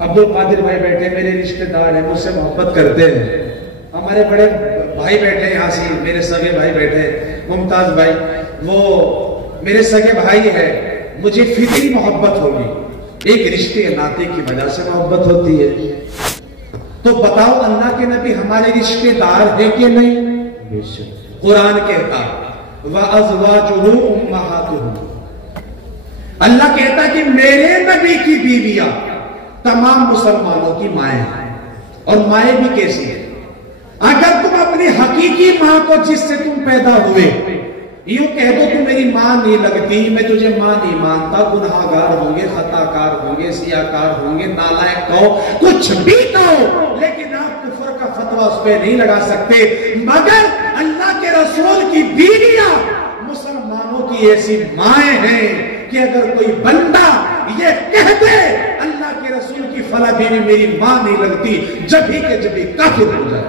عبد القادر بھائی بیٹھے میرے رشتہ دار ہیں، مجھ سے محبت کرتے ہیں، ہمارے بڑے بھائی بیٹھے یہاں سے، میرے سگے بھائی بیٹھے، ممتاز بھائی وہ میرے سگے بھائی ہے، مجھے فطری محبت ہوگی، ایک رشتے ناطے کی وجہ سے محبت ہوتی ہے۔ تو بتاؤ اللہ کے نبی ہمارے رشتے دار ہے کہ نہیں؟ قرآن کہتا وَأَزْوَاجُهُ أُمَّهَاتُهُمْ، اللہ کہتا کہ میرے نبی کی بیویاں تمام مسلمانوں کی مائیں ہیں، اور مائیں بھی کیسی ہیں؟ اگر تم اپنی حقیقی ماں کو جس سے تم پیدا ہوئے یوں کہہ دو تو میری ماں نہیں لگتی، میں تجھے ماں نہیں مانتا، گناہگار ہوں گے، خطا کار ہوں گے، سیاکار ہوں گے، نالائق کہو، کچھ بھی کہو، لیکن آپ کفر کا فتویٰ اس پہ نہیں لگا سکتے۔ مگر اللہ کے رسول کی بیویاں مسلمانوں کی ایسی مائیں ہیں کہ اگر کوئی بندہ یہ کہہ دے اللہ کے رسول کی فلاں بیوی میری ماں نہیں لگتی، جب ہی کہ جب ہی کافر ہو جائے۔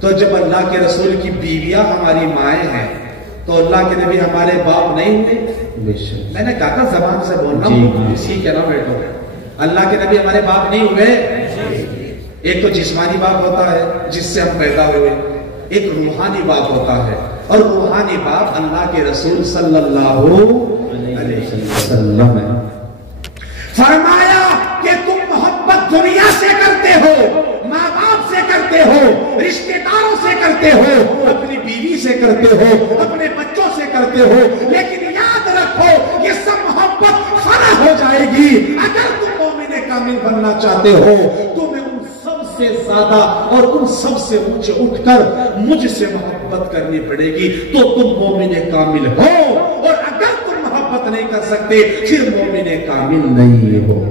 تو جب اللہ کے رسول کی بیویاں ہماری مائیں ہیں تو اللہ کے نبی ہمارے باپ نہیں ہوئے؟ میں نے کہا تھا زبان سے بولنا ہوں، اسی کے نام بیٹھو، اللہ کے نبی ہمارے باپ نہیں ہوئے؟ ایک تو جسمانی باپ ہوتا ہے جس سے ہم پیدا ہوئے، ایک روحانی باپ ہوتا ہے، اور روحانی باپ اللہ کے رسول صلی اللہ علیہ وسلم ہے۔ فرمایا کہ تم محبت دنیا سے کرتے ہو، ماں باپ سے کرتے ہو، رشتہ داروں سے کرتے ہو، اپنی بیوی سے کرتے ہو، اپنے بچوں سے کرتے ہو، لیکن یاد رکھو یہ سب محبت فنا ہو جائے گی۔ اگر تم مومن کامل بننا چاہتے ہو تمہیں ان سب سے زیادہ اور ان سب سے اونچے اٹھ کر مجھ سے محبت کرنی پڑے گی، تو تم مومن کامل ہو، اور اگر تم محبت نہیں کر سکتے پھر مومن کامل نہیں ہو۔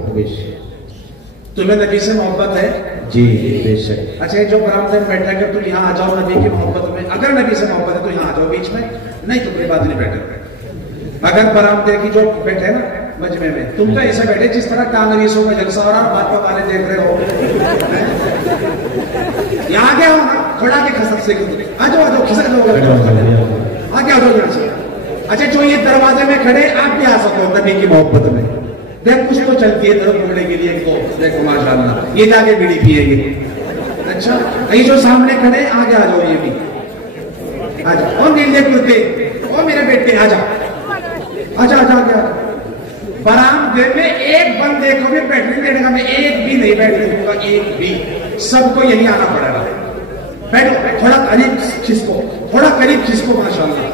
تمہیں نبی سے محبت ہے؟ جی بے شک۔ اچھا جو برآمدے میں بیٹھا کر تم یہاں آ جاؤ نبی کی محبت میں، اگر نبی سے محبت ہے تو یہاں آ جاؤ بیچ میں، نہیں تم نے بات نہیں بیٹھے۔ اگر برآمدے کی جو بیٹھے نا مجمع میں، تم تو ایسے بیٹھے جس طرح کانگریسوں کا جلسہ ہو رہا، بات والے دیکھ رہے ہو، یہاں آگے آؤ نا، کھڑا کے کھسک سے آ جاؤ کھسک جاؤ، آگے آ جاؤ یہاں سے۔ اچھا جو یہ دروازے میں کھڑے آپ بھی آ سکو نبی کی محبت میں، دیکھ کچھ تو چلتی ہے درد پکڑنے کے لیے، کو دیکھو ماشاءاللہ یہ جا کے بیڑی پیے گی۔ اچھا یہ جو سامنے کھڑے آگے آ جاؤ، یہ بھی آ جاؤ، اور نیلے کرتے، او میرے بیٹے آ جاؤ، آجا آجا آجا۔ برآمدے میں ایک بندے کو بھی بیٹھنے دینے کا، میں ایک بھی نہیں بیٹھنے دوں گا، ایک بھی، سب کو یہی آنا پڑے گا۔ بیٹھو تھوڑا قریب کھسکو، تھوڑا قریب کھسکو، ماشاءاللہ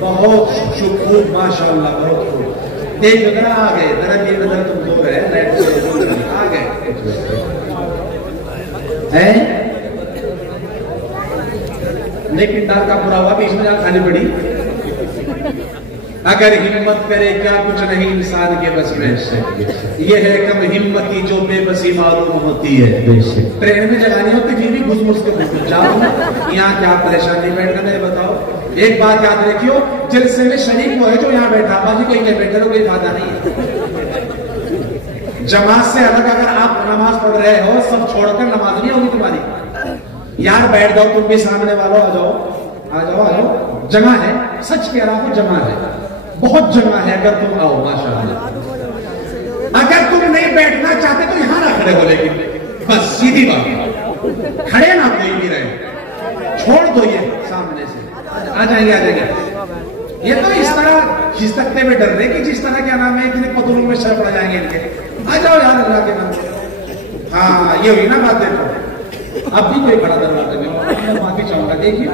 بہت شکر، ماشاءاللہ بہت خوب۔ دیکھ ذرا آ گئے، ذرا یہ نظر تم دو گئے لائٹ سے آ گئے ہیں، لیکن دار کا برا ہوا بھی اس میں جہاں کھانی پڑی۔ اگر ہمت کرے کیا کچھ نہیں انسان کے بس میں، یہ ہے کم ہمتی جو بے بسی معلوم ہوتی ہے۔ ٹرین میں جگانی ہوتی پھر بھی گھس گھس کے جاؤ، یہاں کیا پریشانی بیٹھنا میں بتاؤ۔ ایک بات یاد رکھیو، جلسے میں شریک وہ ہے جو یہاں بیٹھا، باقی کوئی نہیں بیٹھے، کوئی فائدہ نہیں ہے۔ جماعت سے الگ اگر آپ نماز پڑھ رہے ہو، سب چھوڑ کر نماز نہیں ہوگی تمہاری۔ یار بیٹھ جاؤ، تم بھی سامنے والوں آ جاؤ، آ جاؤ، آ جاؤ، جمع ہے، سچ کہہ رہا ہوں جمع ہے، بہت جمع ہے، اگر تم آؤ ماشاءاللہ۔ اگر تم نہیں بیٹھنا چاہتے تو یہاں نہ کھڑے ہو، لیکن بس سیدھی بات، کھڑے نہ کوئی بھی رہے، چھوڑ دو یہ سامنے سے، آ جائیں گے، آ جائیں گے۔ یہ تو اس طرح کھسکتے میں ڈر رہے کہ جس طرح کیا نام ہے اتنے پتلوں میں شر پڑ جائیں گے ان کے، آ جاؤ یار اللہ کے نام۔ ہاں یہ ہوئی نا بات، دیکھو اب بھی کوئی کھڑا دروازے میں، معافی چاہوں گا، دیکھیے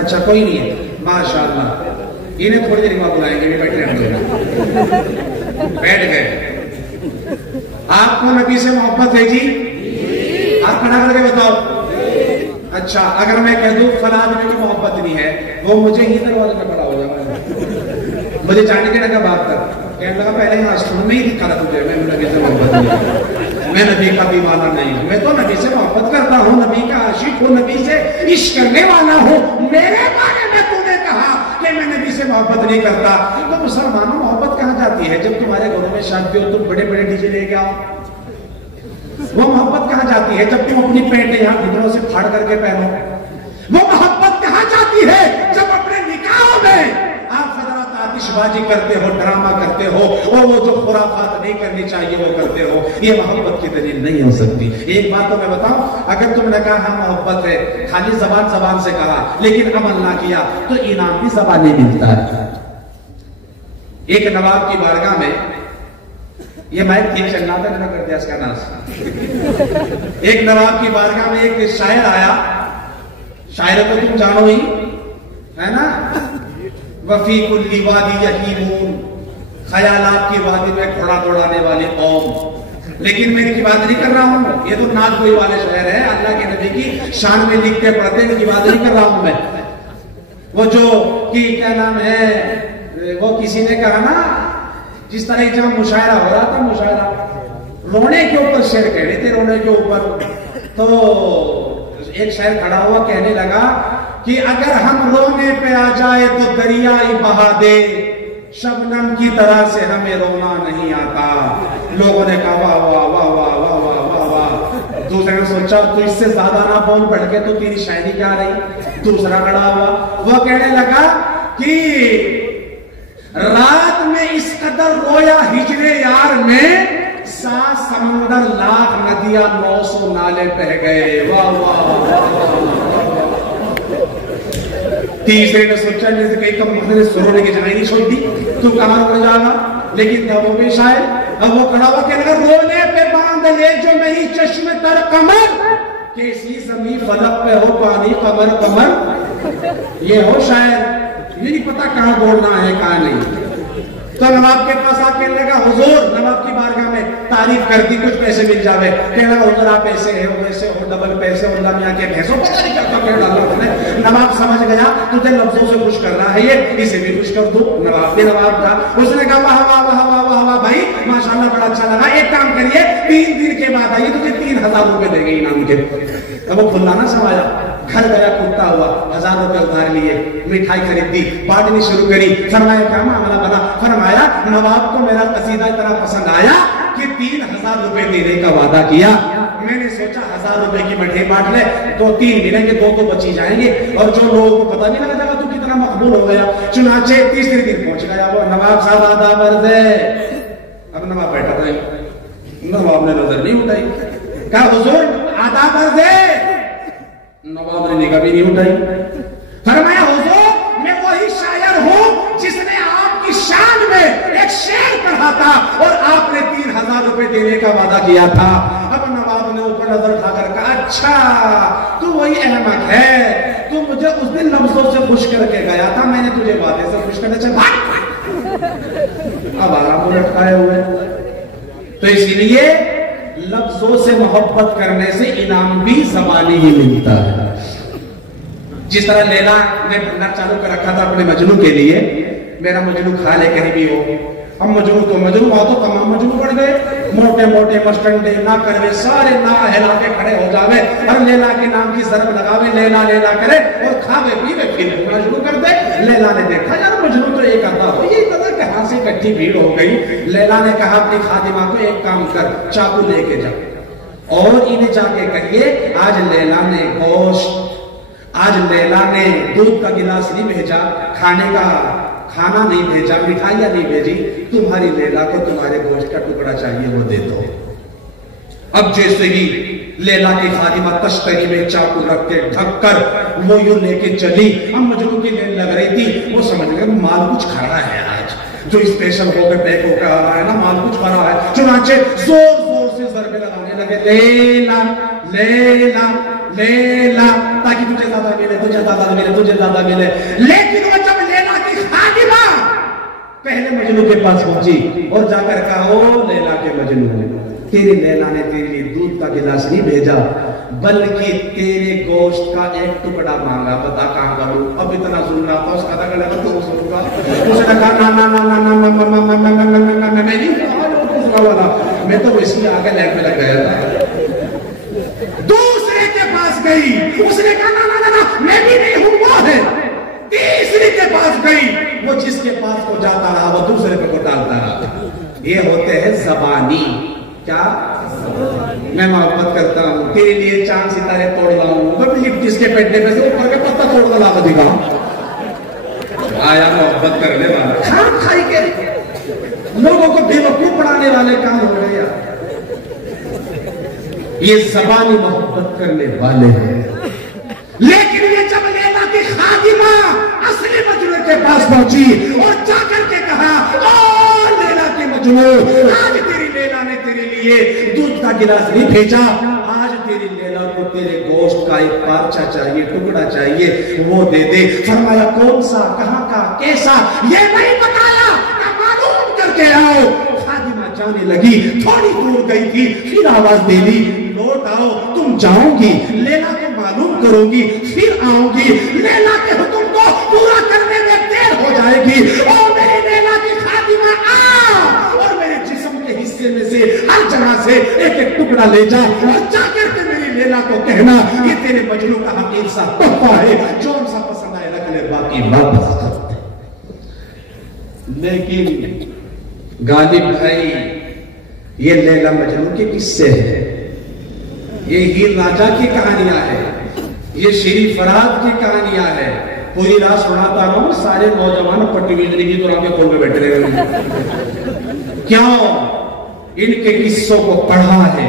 اچھا کوئی نہیں ہے ماشاءاللہ، انہیں تھوڑی دیر بعد بلائیں گے، بھی بیٹھے رہیں گے، بیٹھ گئے۔ آپ کو نبی سے محبت ہے جی؟ آپ کھڑا کر کے بتاؤ۔ اچھا اگر میں کہہ دوں فلاں آدمی کی محبت نہیں ہے، وہ مجھے ہی دروازے میں کھڑا ہو جائے، مجھے جانے کے لگا بات کر، کہنے لگا پہلے یہاں سن میں ہی دکھا رہا تجھے، میں نبی سے محبت نہیں، میں نبی کا دیوانہ نہیں ہوں، میں تو نبی سے محبت کرتا ہوں، نبی کا عاشق ہوں، نبی سے عشق کرنے والا ہوں، میرے بارے میں تو نے کہا کہ میں نبی سے محبت نہیں کرتا۔ تو مسلمانوں محبت کہاں جاتی ہے؟ جب تمہارے گھروں میں شادی ہو تم بڑے بڑے ڈی جے لے کے آؤ، وہ محبت کہاں جاتی ہے؟ جب تم اپنی پینٹ یہاں گھٹنوں سے پھاڑ کر کے پہنو، وہ محبت کہاں جاتی ہے؟ جب اپنے نکاحوں میں آپ حضرات आतिश बाजी करते हो, ड्रामा करते हो, और वो जो खुराफात नहीं करनी चाहिए वो करते हो, ये मोहब्बत की दलील नहीं हो सकती। एक बात तो मैं बताऊं, अगर तुमने कहा हाँ मोहब्बत है, खाली जबान से कहा लेकिन अमल ना किया, तो इनाम भी ज़बानी मिलता है। एक नवाब की बारगाह में, ये मैं ठीक चलना था, मैंने कर दिया इसका नाश। एक नवाब की बारगाह में एक शायर आया, शायर को तुम जानो ही है ना, वफी कुल्ली वादी यहीमून, ख्यालात की वादी में घोड़ा दौड़ाने वाले कौम। लेकिन मैं इनकी बात नहीं कर रहा हूं, ये तो नाज गोई वाले शायर है, अल्लाह के नबी की शान में लिखते पढ़ते, इनकी बात नहीं कर रहा हूं मैं। वो जो कि क्या नाम है, वो किसी ने कहा ना, जिस तरह जहां मुशायरा हो रहा था, मुशायरा रोने के ऊपर शेर कह रहे थे, रोने के ऊपर, तो एक शायर खड़ा हुआ कहने लगा कि अगर हम रोने पे आ जाए तो दरिया ही बहा दे, शबनम की तरह से हमें रोना नहीं आता। लोगों ने कहा वाह वाह वाह वाह वाह वाह वाह वाह। दूसरे ने सोचा तो इससे ज्यादा ना बोल पढ़ के तो तेरी शायरी क्या रही। दूसरा खड़ा हुआ, वो कहने लगा कि रात में इस कदर रोया हिजरे यार में, 7 समंदर लाख नदियां 900 नाले बह गए। वाह वाह। तीसरे ने सोचा जैसे कहीं कम रोने की जगह नहीं छोड़ दी, तू कहां रोने जाएगा, लेकिन तब वो भी शायद, अब वो खड़ा हुआ कहने लगा रोने पे बांध ले जो नहीं चश्मे तर कमर, कैसी जमी फलक पे हो पानी कमर कमर। ये हो शायद, ये नहीं पता कहां बोलना है कहां नहीं। तो नवाब के पास आके लगा हुजूर, नवाब की बारगाह में तारीफ कर दी, कुछ पैसे मिल जावे। कहने लगा हुजूर आप ऐसे है वैसे हो, डबल पैसे, उल्ला मियां के भैंसों पता नहीं क्या कह डाला उसने। नवाब समझ गया तुझे लफ्जों से खुश कर रहा है ये, इसे भी खुश कर दो। नवाब भी नवाब था, उसने कहा वाह वाह वाह वाह वाह वाह भाई माशाल्लाह बड़ा अच्छा लगा, एक काम करिए 3 दिन के बाद आइए, तुझे 3000 रुपए देंगे इनाम के। तब वो खुल्ला ना समाया, घर गया कूदता हुआ, 1000 रुपए उधार लिए, मिठाई खरीदी, बांटनी शुरू करी। फरमाया क्या मामला बना, फरमाया नवाब को मेरा कसीदा इतना पसंद आया कि 3000 रुपए देने का वादा किया। मैंने सोचा 1000 रुपए की मिठाई बांट ले, 2-3 मिलेंगे, 2 तो बची जाएंगे, और जो लोगों को पता नहीं लगा तू कितना मकबूल हो गया। चुनाचे तीसरे दिन पहुंच गया वो, नवाब साहब आधा बरसे। अब नवाब बैठा था, नवाब ने नजर नहीं उठाई, कहा हुजूर आधा बरसे। नवाब ने निगाह भी नहीं उठाई। फरमाया हुजूर मैं वही शायर हूं जिसने आपकी शान में एक शेर पढ़ा था और आपने 3000 रुपए देने का वादा किया था। अब नवाब ने ऊपर नजर उठाकर कहा अच्छा तू वही अहमद है, तू मुझे उस दिन लफ्जों से खुश करके गया था, मैंने तुझे वादे से खुश करने चल भाग। अब आराम लटकाए हुए। तो इसीलिए लफ्जों से मोहब्बत करने से इनाम भी ज़बानी ही मिलता है। जिस तरह लैला ने भंडार चालू कर रखा था अपने मजनू के लिए, मेरा मजनू खा ले कहीं भी हो। अब मजनू तो मजनू हुआ तो तमाम मजनू बढ़ गए, मोटे मोटे मस्टंडे ना करवे, सारे ना हिला के खड़े हो जावे और लैला के नाम की जरब लगावे, लैला लैला करे और खावे पीवे फिर मजनू कर दे। लैला ने देखा यार मजनू तो एक आता हो, ये इतना कहां से इकट्ठी भीड़ हो गई। लैला ने कहा अपनी खादिमा को एक काम कर, चाकू लेके जा और इन्हें जाके कहिए आज लैला ने गोश्त, आज लैला ने दूध का गिलास नहीं भेजा, खाने का खाना नहीं भेजा, मिठाइयां नहीं भेजी, तुम्हारी लैला को तुम्हारे गोश्त का टुकड़ा चाहिए वो दे दो। अब जैसे ही लैला की खादिमा तश्तरी में चाकू रख के ढककर वो यूं लेके चली, अब मजनू की लेन लग रही थी, वो समझ गए माल कुछ खड़ा है आज, जो स्पेशल होकर पैक होकर आ रहा है ना, माल कुछ खड़ा है। चुनाचे जोर जोर से जरबे लगाने लगे, लैला लैला लैला, ताकि तुझे ज्यादा मिले, तुझे ज्यादा मिले, तुझे ज्यादा मिले। लेकिन वो जब लैला की खादिमा पहले मजनू के पास पहुंची और जाकर कहा ओ लैला के मजनू, तेरी लैला ने तेरे लिए दूध का गिलास नहीं भेजा बल्कि तेरे गोश्त का एक टुकड़ा मांगा, बता कहां करूं। अब इतना सुन रहा था उसका था गला तो सुनूंगा, उसने कहा ना ना ना ना ना मैं नहीं वाला, मैं तो इसी आगे लैब में लग गया था। दूसरे के पास गई, उसने कहा ना ना ना मैं भी नहीं हूं वो है। तीसरे के पास गई, वो जिसके पास को जाता रहा वो दूसरे पे को डालता रहा। ये होते हैं ज़बानी। क्या मैं मोहब्बत करता हूं, तेरे लिए चांद सितारे तोड़ रहा हूं, जिसके पेटने पे से ऊपर के पत्ता तोड़ कर ला दिखा। आया मोहब्बत करने वाला, खाम खाई के लोगों को बेवकूफ बनाने वाले काम हो रहे यार। ये ज़बानी मोहब्बत करने वाले हैं, लेकिन ये जब लैला की खादिमा असली मजनू के पास पहुंची और जाकर के कहा, ओ लैला के मजनू, आज तेरी लैला ने तेरे लिए दूध का गिलास नहीं भेजा, आज तेरी लैला को तेरे गोश्त का एक पार्चा चाहिए, टुकड़ा चाहिए, वो दे दे। फरमाया कौन सा, कहां का, कैसा, ये नहीं बताया, ना मालूम करके आओ। खादिमा जाने लगी, थोड़ी दूर गई थी, फिर आवाज दे दी, लौट आओ, तुम जाओगी, लैला को मालूम करूंगी, फिर आऊंगी, लैला के हुक्म को पूरा करने में देर हो जाएगी। और मेरी लैला की खादिमा आ, और मेरे जिस्म के हिस्से में से हर जगह से एक एक टुकड़ा ले जा, और जाकर के मेरी लैला को कहना, ये तेरे मजनू का हकीम सा तोहफा है, जौन सा पसंद आए रख ले, बाकी वापस कर दे। लेकिन गालिब भाई, ये लैला मजनू के किस्से हैं, ये हीर राजा की कहानियां हैं, ये शेरी फराद की कहानियां हैं। पूरी रात सुनाता रहा हूं, सारे नौजवान पट्टी बिजली की तो आपके खोल में बैठे रहे। क्यों? इनके किस्सों को पढ़ा है,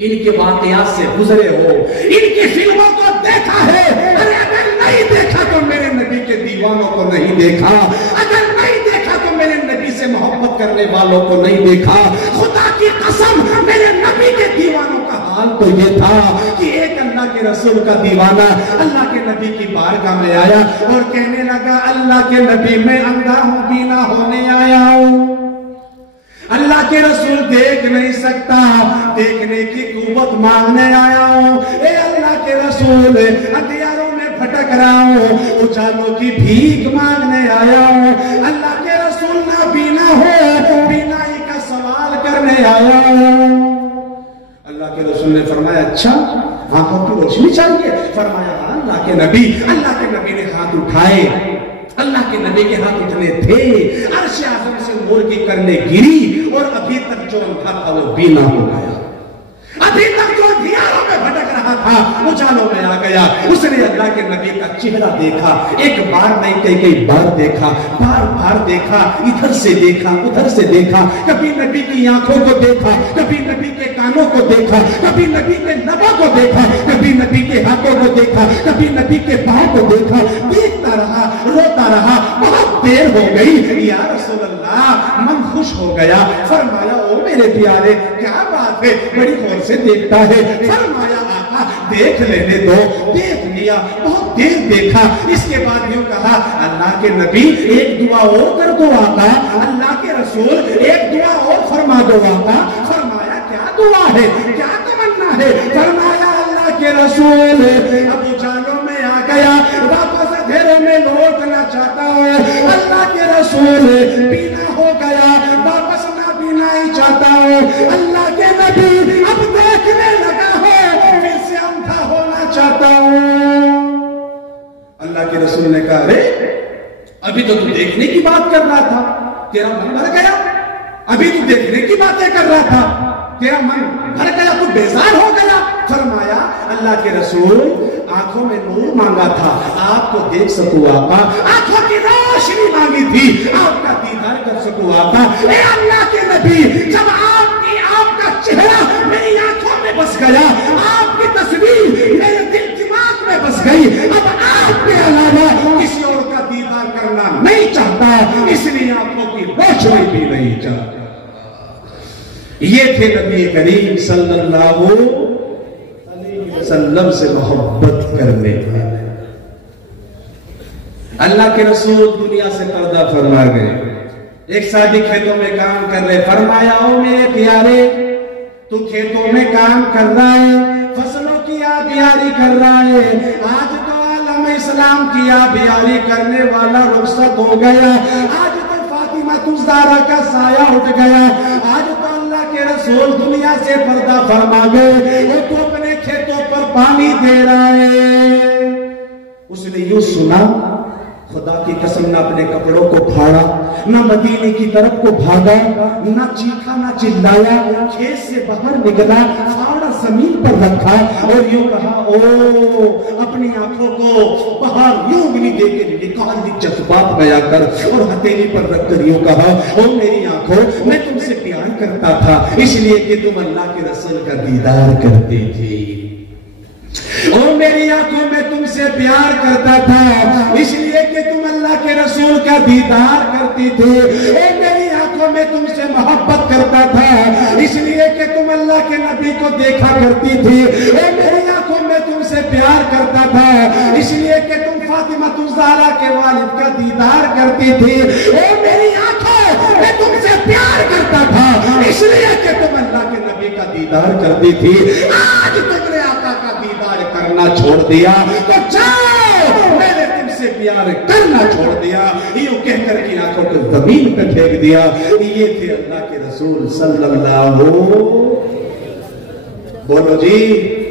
इनके वाकयात से गुजरे हो, इनकी फिल्मों को देखा है। अरे अगर नहीं देखा तो मेरे नबी के दीवानों को नहीं देखा, अगर नहीं देखा तो मेरे नबी से मोहब्बत करने वालों को नहीं देखा। खुदा की कसम, मेरे नबी के दीवानों का हाल तो ये था कि एक अल्लाह के रसूल का दीवाना अल्लाह के नबी की बारगाह में आया और कहने लगा, अल्लाह के नबी मैं अंधा हूं, बीना होने आया हूं, अल्लाह के रसूल देख नहीं सकता, देखने की कुव्वत मांगने आया हूं। ए अल्लाह के रसूल, अंधियारों में भटक रहा हूं, उजालों की भीख मांगने आया हूं। अल्लाह के रसूल ना बीना हो, बीनाई का सवाल करने आया हूं। अल्लाह के रसूल ने फरमाया, अच्छा आंखों की रोशनी चाहिए? फरमाया हाँ। अल्लाह के नबी ने हाथ उठाए, अल्लाह के नबी के हाथ उठने थे, अर्श आज़म से नूर की करने गिरी और अभी तक जो अंधा था वो बीना हो गया, अभी तक जो अंधियारों में भटक रहा था उजालों में आ गया। उसने अल्लाह के नबी का चेहरा देखा, एक बार नहीं कई बार देखा, बार बार देखा, इधर से देखा, उधर से देखा, कभी नबी की आंखों को देखा, कभी नबी के कानों को देखा, कभी नबी के लबों को देखा, कभी नबी के हाथों को देखा, कभी नबी के पांव को देखा, देखता रहा, रोता रहा। बहुत देर हो गई, या रसूल अल्लाह, मन खुश हो गया। फरमाया, ओ मेरे प्यारे, क्या बात है, बड़ी गौर से देखता है। फरमाया, आका देख लेने दो। देख लिया, बहुत देर देखा, इसके बाद यूं कहा, अल्लाह के नबी एक दुआ और कर दो आका, अल्लाह के रसूल एक दुआ और फरमा दो आका। फरमाया, क्या दुआ है, क्या तमन्ना है? फरमाया, अल्लाह के रसूल अब उजालों में आ गया, वापस अंधेरों में लौटना चाहता हूँ। अल्लाह के रसूल बीना हो गया, वापस ना बीना ही चाहता हूँ। अल्लाह के नबी अब देखने लगा हो, फिर से अंधा होना चाहता हूँ। अल्लाह के रसूल ने कहा, अरे अभी तो तू देखने की बात कर रहा था, तेरा मन भर गया, अभी तू देखने की बातें कर रहा था, तेरा मन भर गया, तू बेजार हो गया। फरमाया, अल्लाह के रसूल आंखों में नूर मांगा था, आपको देख सकूं आका, आंखों की रोशनी मांगी थी, आपका दीदार कर सकूं आका। ए अल्लाह के नबी, जब आपका चेहरा मेरी आंखों में बस गया, आपकी तस्वीर मेरे दिल दिमाग में बस गई, अब आपके अलावा किसी और का दीदार करना नहीं चाहता, इसलिए आंखों की रोशनी भी नहीं चाहता। ये थे नबी करीम सल्लल्लाहु अलैहि वसल्लम से मोहब्बत करने वाले। अल्लाह के रसूल दुनिया से पर्दा फरमा गए। एक साथी खेतों में काम कर रहे, फरमाया, ओ मेरे प्यारे, तू खेतों में काम कर रहा है, फसलों की आबियारी कर रहा है, आज तो आलम इस्लाम की आबियारी करने वाला रुखसत हो गया, आज तो फातिमा तुज़ारा का साया उठ गया, आज तो अल्लाह के रसूल दुनिया से पर्दा फरमा गए, वो तो अपने खेतों पर पानी दे रहा है। उसने यूं सुना, खुदा की कसम, न अपने कपड़ों को फाड़ा, न मदीने की तरफ को भागा, न चीखा, न चिल्लाया, खेत से बाहर निकला, फावड़ा जमीन पर रखा और यूं कहा, ओ अपनी आंखों को बाहर यूं उंगली देके निकाल दी, जज्बात बया कर, और हथेली पर रखकर यूं कहा, ओ मेरी आंखों, मैं तुमसे प्यार करता था इसलिए कि तुम अल्लाह के रसूल का दीदार करते थे। ओ मेरी आंखों, मैं तुमसे प्यार करता था इसलिए कि तुम अल्लाह के रसूल का दीदार करती थे। ओ मेरी आंखों, मैं तुमसे मोहब्बत करता था इसलिए कि तुम अल्लाह के नबी को देखा करती थी। ओ मेरी आंखों, मैं तुमसे प्यार करता था इसलिए कि तुम फातिमा ज़हरा के वालिद का दीदार करती थी। ओ मेरी आंखों, मैं तुमसे प्यार करता था इसलिए कि तुम अल्लाह के नबी का दीदार करती थी। आज तुमने आका का दीदार करना छोड़ दिया तो जाओ, मैंने तुमसे प्यार करना छोड़ दिया। यूं कहकर की आंखों को जमीन पर फेंक दिया। ये थे अल्लाह के रसूल सल्लल्लाहु बोलो जी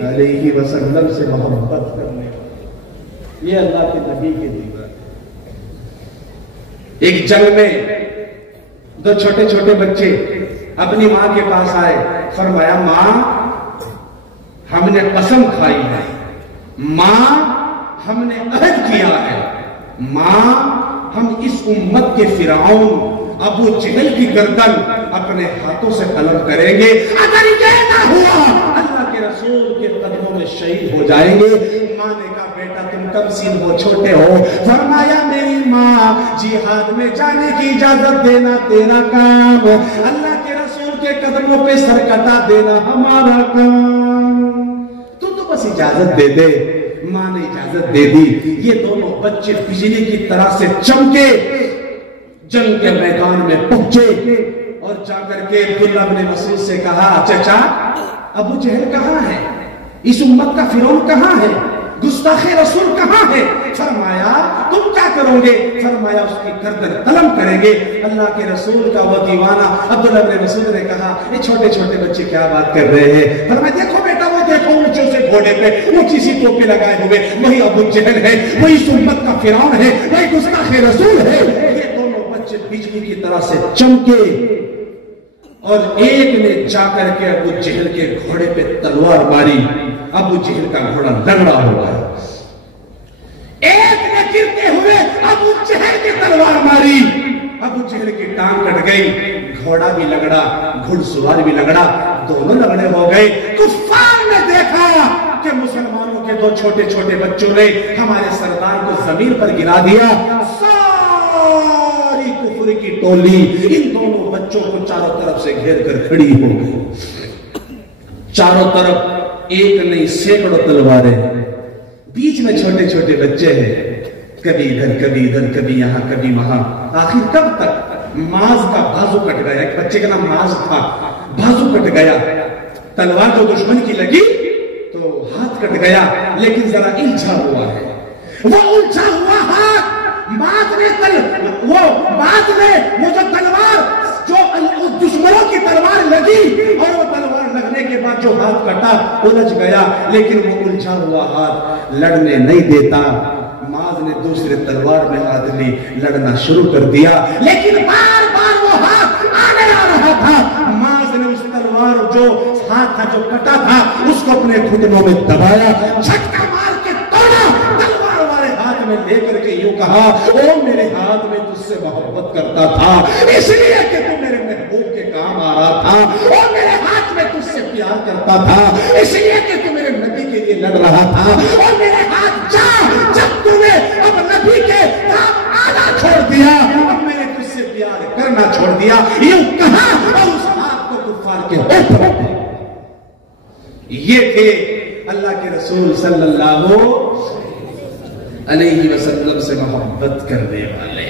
अलैहि वसल्लम से मोहब्बत करने वाले। ये अल्लाह के नबी के दीवार। एक जंग में दो छोटे छोटे बच्चे अपनी मां के पास आए, फरमाया, मां हमने कसम खाई है, मां हमने अहद किया है, मां हम इस उम्मत के फिरौन अबू जहल की गर्दन अपने हाथों से कलम करेंगे, अगर ये ना हुआ अल्लाह के रसूल के कदमों में शहीद हो जाएंगे। मां ने कहा, बेटा तुम कम सीन हो, छोटे हो। फरमाया, मेरी मां जिहाद में जाने की इजाजत देना तेरा काम, अल्लाह के रसूल के कदमों पे सर कटा देना हमारा काम, तू तो बस इजाजत दे दे। मां ने इजाजत दे दी। ये दोनों बच्चे बिजली की तरह से चमके, जंग के मैदान में पहुंचे और जाकर के अब्दुल्लाह इब्न मसूद से कहा, चाचा अबू जहल कहां है, इस उम्मत का फिरौन कहां है, गुस्ताखे रसूल कहां है? फरमाया, तुम क्या करोगे? फरमाया, उसकी गर्दन कलम करेंगे। अल्लाह के रसूल का वो दीवाना अब्दुल्लाह इब्न मसूद ने कहा, ये छोटे छोटे बच्चे क्या बात कर रहे हैं? फरमाया, देखो बेटा, वो देखो ऊंचे से घोड़े पे ऊंची सी टोपी लगाए हुए वही अबू जहल है, वही इस उम्मत का फिरौन है, वही गुस्ताखे रसूल है। ये दोनों बच्चे बिजली की तरह से चमके और एक ने जाकर के अबू जहल के घोड़े पे तलवार मारी। अबू जहल का घोड़ा लंगड़ा हुआ है। एक ने गिरते हुए अबू जहल की तलवार मारी, अबू जहल की टांग कट गई, घोड़ा भी लगड़ा, घुड़सवार भी लगड़ा, दोनों लगड़े हो गए। कुफ्फार ने देखा कि मुसलमानों के दो छोटे छोटे बच्चों ने हमारे सरदार को जमीन पर गिरा दिया। सारी कुफर की टोली इन दोनों बच्चों को चारों तरफ से घेर कर खड़ी हो गई। चारों तरफ एक नहीं सैकड़ों तलवारें, बीच में छोटे छोटे बच्चे हैं, कभी इधर कभी इधर, कभी यहां कभी वहां। आखिर कब तक? माज का बाजू कट गया, एक बच्चे का नाम माज था, बाजू कट गया, तलवार जो दुश्मन की लगी तो हाथ कट गया, लेकिन जरा उलझा हुआ है। वो उलझा हुआ हाथ माज ने वो जो तलवार जो दुश्मनों की तलवार लगी और वो तलवार लगने के बाद जो हाथ कटा उलझ गया, लेकिन वो उलझा हुआ हाथ लड़ने नहीं देता। माज ने दूसरे तलवार में हाथ ली, लड़ना शुरू कर दिया, लेकिन बार बार वो हाथ आगे आ रहा था। माज ने उस तलवार जो हाथ था जो कटा था उसको अपने घुटनों में दबाया, झटका मार के तोड़ा, तलवार वाले हाथ में लेकर के यूं कहा, ओ मेरे हाथ में तुझसे मोहब्बत करता था इसलिए कि तू मेरे महबूब के काम आ रहा था, और मेरे हाथ में तुझसे प्यार करता था इसलिए कि तू मेरे नबी के लिए लड़ रहा था, और मेरे हाथ जा, जब तूने अब नबी के काम आना छोड़ दिया, अब मैंने तुझसे प्यार करना छोड़ दिया, यूं कहा और उस हाथ को कुफ्फार के ऊपर। ये थे अल्लाह के रसूल सल्लल्लाहु अलैहि वसल्लम से मोहब्बत करने वाले।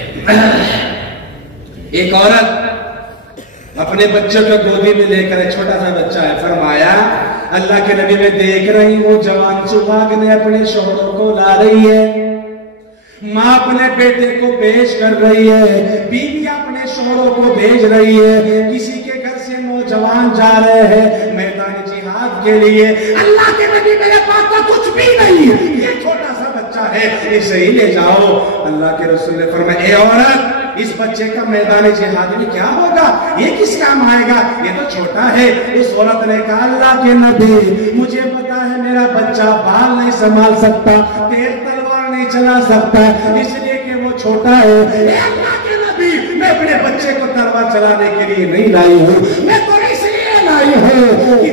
एक औरत अपने बच्चों को गोदी में लेकर, छोटा सा बच्चा है, फरमाया, अल्लाह के नबी में देख रही हूं जवान सुहाग ने अपने शोहरों को ला रही है, माँ अपने बेटे को पेश कर रही है, बीवी अपने शोहरों को भेज रही है, किसी के घर से नौजवान जा रहे हैं मैदान जिहाद के लिए, अल्लाह के नबी मेरे पास तो कुछ भी नहीं है, ये छोटा सा बच्चा है, इसे ही ले जाओ। अल्लाह के रसूल ने फरमाया, ए औरत, इस बच्चे का मैदान जिहाद में क्या होगा, ये किस काम आएगा, ये तो छोटा है। उस औरत ने कहा अल्लाह के नबी मुझे पता है मेरा बच्चा बाल नहीं संभाल सकता, तेज तलवार नहीं चला सकता, इसलिए कि वो छोटा है। अल्लाह के नबी मैं अपने बच्चे को तलवार चलाने के लिए नहीं लाई हूँ, मैं तो इसलिए लाई हूँ कि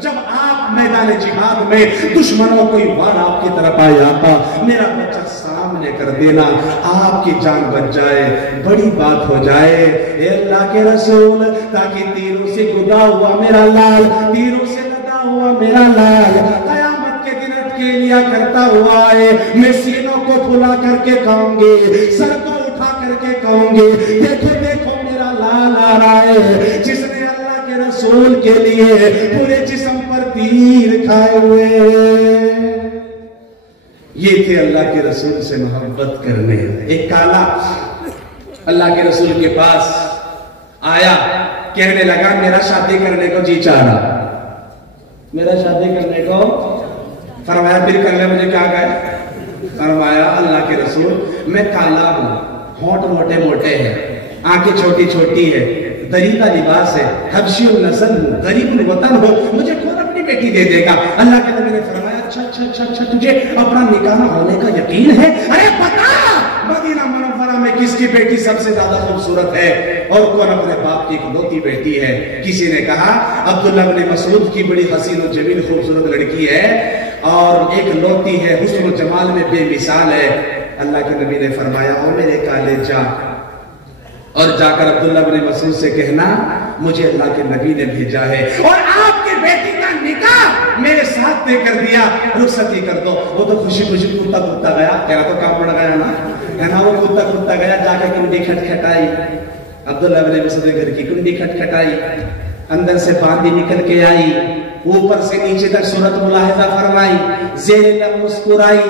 जब आप मैदान जिहाद में दुश्मनों कोई वार आपकी तरफ आ जाता, मेरा बच्चा सामने कर देना, आपकी जान बच जाए, बड़ी बात हो जाए। अल्लाह के रसूल ताकि तीरों से गुदा हुआ मेरा लाल, तीरों से लदा हुआ मेरा लाल कयामत के दिन अटके लिया करता हुआ है, मैं सीनों को फुला करके कहूंगी, सर को उठा करके कहूंगी देखो देखो मेरा लाल आ रहा है, जिसने रसूल के लिए पूरे जिस्म पर तीर खाए हुए। ये थे अल्लाह के रसूल से मोहब्बत करने। एक काला अल्लाह के रसूल के पास आया, कहने लगा मेरा शादी करने को जी चाह रहा, मेरा शादी करने को। फरमाया फिर कर ले, मुझे क्या कहे। फरमाया अल्लाह के रसूल मैं काला हूं, होंठ मोटे मोटे हैं, आंखें छोटी छोटी है, दरीदा लिबास है, हबशीउल नस्ल हूं, गरीबुल वतन हो, मुझे कौन अपनी बेटी दे देगा। अल्लाह के नबी ने फरमाया अच्छा अच्छा अच्छा अच्छा तुझे अपना निकाह होने का यकीन है? अरे बता मदीना मुनव्वरा में किसकी बेटी सबसे ज्यादा खूबसूरत है और कौन अपने बाप की इकलौती बेटी है। किसी ने कहा अब्दुल्लाह इब्न मसूद की बड़ी हसीन और जमील खूबसूरत लड़की है और एक लौती है, हुस्न जमाल में बेमिसाल है। अल्लाह के नबी ने फरमाया ओ मेरे काले जा और जाकर अब्दुल्लाह इब्न मसूद से कहना मुझे अल्लाह के नबी ने भेजा है और आपकी बेटी का निकाह मेरे साथ तय कर दिया, रुखसती कर दो। वो तो खुशी खुशी कूदता कूदता गया, तेरा तो काम पड़ गया ना, है ना। वो कूदता कूदता गया, जाकर कुंडी खटखटाई, अब्दुल्लाह इब्न मसूद ने घर की कुंडी खटखटाई, अंदर से बांदी निकल के आई, ऊपर से नीचे तक सूरत मुलाहिजा फरमाई, ज़ेरे लब मुस्कुराई,